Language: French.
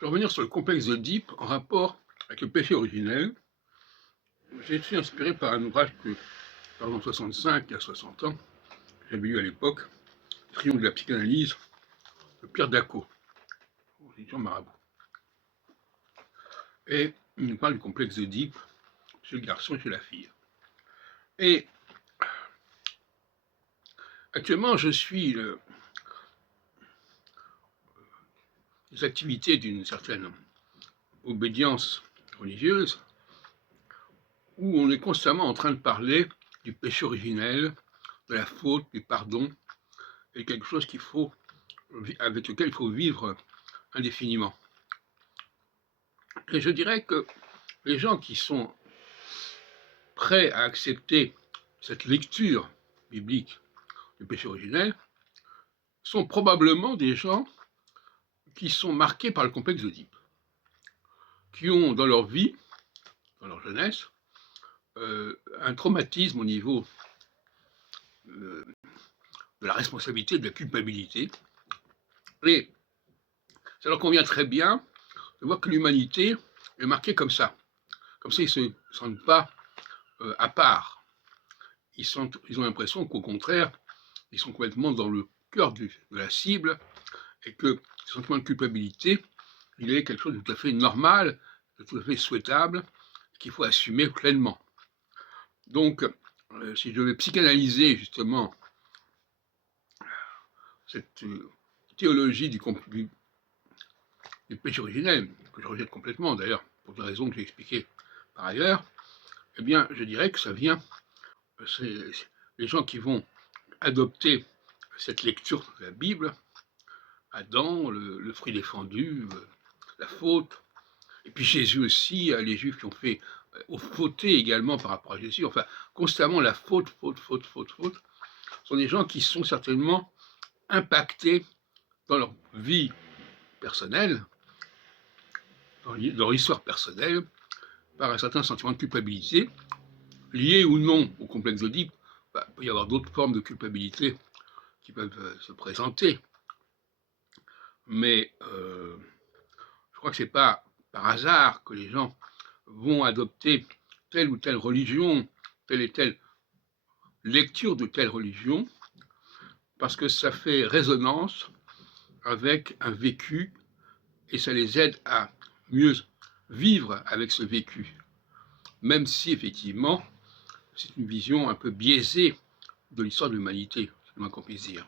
Je vais revenir sur le complexe d'Oedipe en rapport avec le péché originel. J'ai été inspiré par un ouvrage que, en 65, il y a 60 ans, j'avais lu à l'époque, Triomphe de la psychanalyse, de Pierre Daco, aux éditions Marabout. Et il nous parle du complexe d'Oedipe chez le garçon et chez la fille. Et actuellement, je suis les activités d'une certaine obédience religieuse, où on est constamment en train de parler du péché originel, de la faute, du pardon, et quelque chose avec lequel il faut vivre indéfiniment. Et je dirais que les gens qui sont prêts à accepter cette lecture biblique du péché originel sont probablement des gens qui sont marqués par le complexe d'Oedipe, qui ont dans leur vie, dans leur jeunesse, un traumatisme au niveau de la responsabilité, de la culpabilité. Et ça leur convient très bien de voir que l'humanité est marquée comme ça. Comme ça, ils ne se sentent pas à part. Ils ont l'impression qu'au contraire, ils sont complètement dans le cœur de la cible et que ce sentiment de culpabilité, il est quelque chose de tout à fait normal, de tout à fait souhaitable, qu'il faut assumer pleinement. Donc, si je vais psychanalyser justement cette théologie du péché originel, que je rejette complètement d'ailleurs, pour des raisons que j'ai expliquées par ailleurs, eh bien, je dirais que ça vient, c'est les gens qui vont adopter cette lecture de la Bible, Adam, le fruit défendu, la faute, et puis Jésus aussi, les Juifs qui ont fauté également par rapport à Jésus, enfin, constamment la faute, sont des gens qui sont certainement impactés dans leur vie personnelle, dans leur histoire personnelle, par un certain sentiment de culpabilité, lié ou non au complexe d'Oedipe. Il peut y avoir d'autres formes de culpabilité qui peuvent se présenter, mais je crois que ce n'est pas par hasard que les gens vont adopter telle ou telle religion, telle et telle lecture de telle religion, parce que ça fait résonance avec un vécu et ça les aide à mieux vivre avec ce vécu, même si effectivement c'est une vision un peu biaisée de l'histoire de l'humanité, c'est le moins qu'on puisse dire.